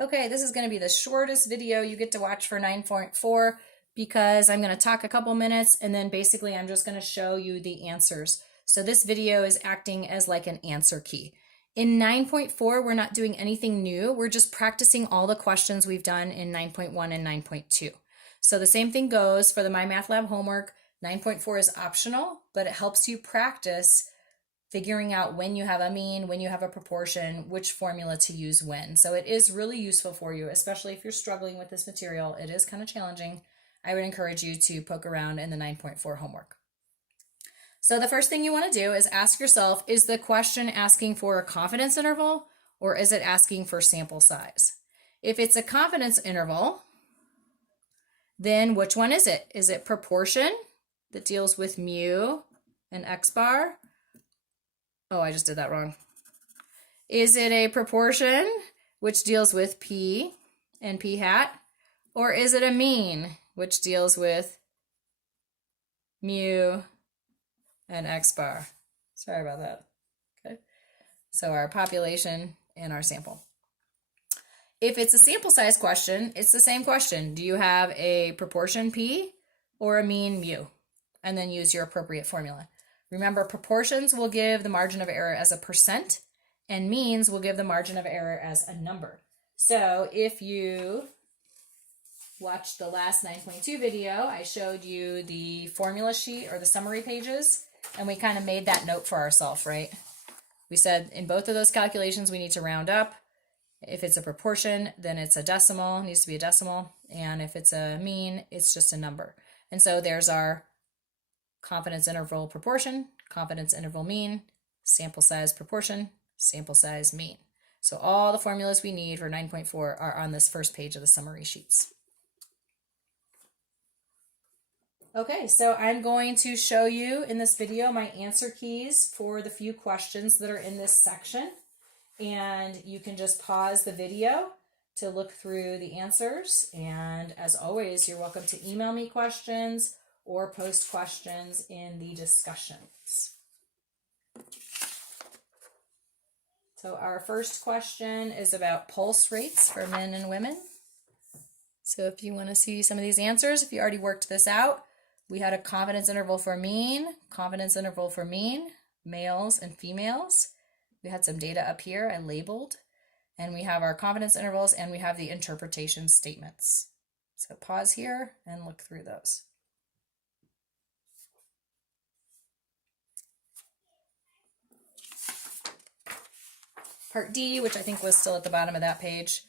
Okay, this is going to be the shortest video you get to watch for 9.4 because I'm going to talk a couple minutes and then basically I'm just going to show you the answers. So this video is acting as like an answer key. In 9.4, we're not doing anything new. We're just practicing all the questions we've done in 9.1 and 9.2. So the same thing goes for the MyMathLab homework. 9.4 is optional, but it helps you practice figuring out when you have a mean, when you have a proportion, which formula to use when. So it is really useful for you, especially if you're struggling with this material. It is kind of challenging. I would encourage you to poke around in the 9.4 homework. So the first thing you want to do is ask yourself, is the question asking for a confidence interval or is it asking for sample size? If it's a confidence interval, then which one is it? Is it proportion that deals with mu and x bar? Oh, I just did that wrong. Is it a proportion which deals with p and p hat? Or is it a mean which deals with mu and x bar? Sorry about that. Okay. So our population and our sample. If it's a sample size question, it's the same question. Do you have a proportion p or a mean mu? And then use your appropriate formula. Remember, proportions will give the margin of error as a percent, and means will give the margin of error as a number. So if you watched the last 9.2 video, I showed you the formula sheet or the summary pages, and we kind of made that note for ourselves, right? We said in both of those calculations, we need to round up. If it's a proportion, then it's a decimal, it needs to be a decimal. And if it's a mean, it's just a number. And so there's our confidence interval proportion, confidence interval mean, sample size proportion, sample size mean. So all the formulas we need for 9.4 are on this first page of the summary sheets. Okay, so I'm going to show you in this video my answer keys for the few questions that are in this section. And you can just pause the video to look through the answers. And as always, you're welcome to email me questions or post questions in the discussions. So our first question is about pulse rates for men and women. So if you want to see some of these answers, if you already worked this out, we had a confidence interval for mean, confidence interval for mean, males and females. We had some data up here I labeled, and we have our confidence intervals and we have the interpretation statements. So pause here and look through those. Part D, which I think was still at the bottom of that page,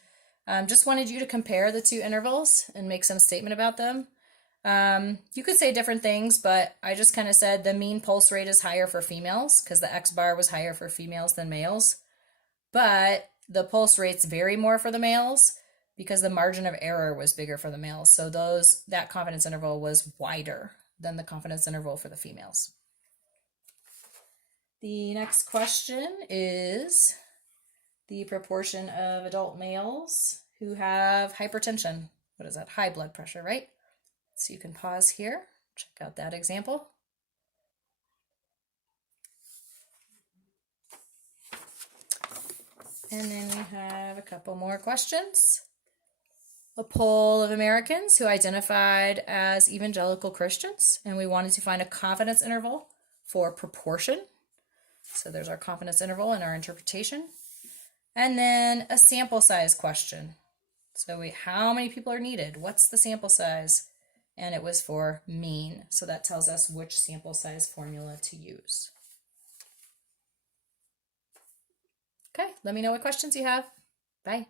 just wanted you to compare the two intervals and make some statement about them. You could say different things, but I just kind of said the mean pulse rate is higher for females because the X bar was higher for females than males. But the pulse rates vary more for the males because the margin of error was bigger for the males. So that confidence interval was wider than the confidence interval for the females. The next question is the proportion of adult males who have hypertension. What is that? High blood pressure, right? So you can pause here, check out that example. And then we have a couple more questions. A poll of Americans who identified as evangelical Christians, and we wanted to find a confidence interval for proportion. So there's our confidence interval and our interpretation. And then a sample size question. So how many people are needed? What's the sample size? And it was for mean. So that tells us which sample size formula to use. Okay, let me know what questions you have. Bye.